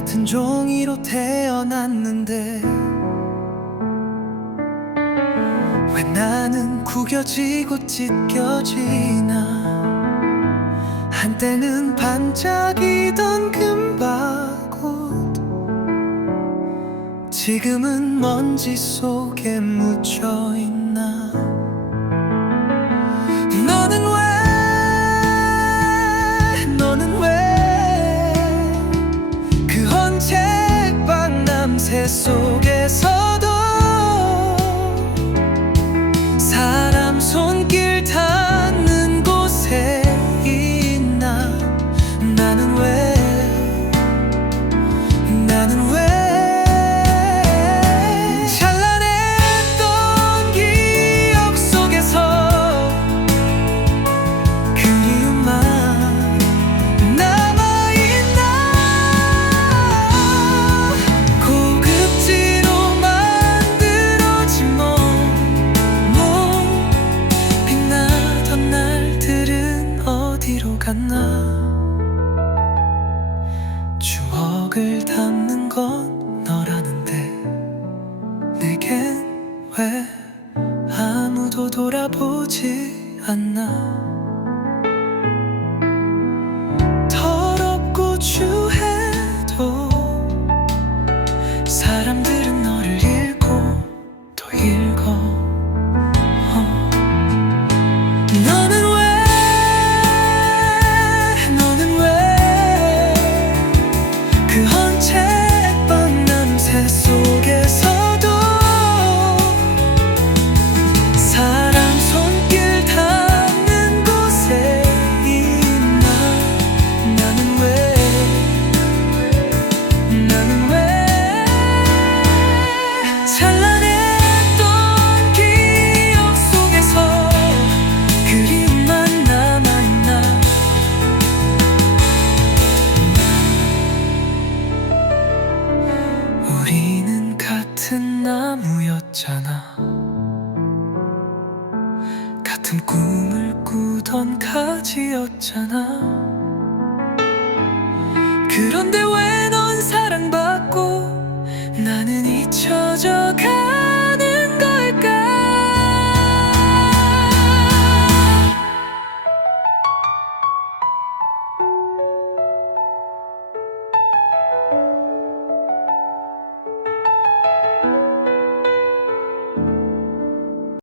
같은 종이로 태어났는데 왜 나는 구겨지고 찢겨지나? 한때는 반짝이던 금박옷 지금은 먼지 속에 묻혀있나 남새 속에 갔나? 추억을 담는 건 너라는데 내겐 왜 아무도 돌아보지 않나 같은 나무였잖아. 같은 꿈을 꾸던 가지였잖아. 그런데 왜 넌 사랑받고 나는 잊혀져 가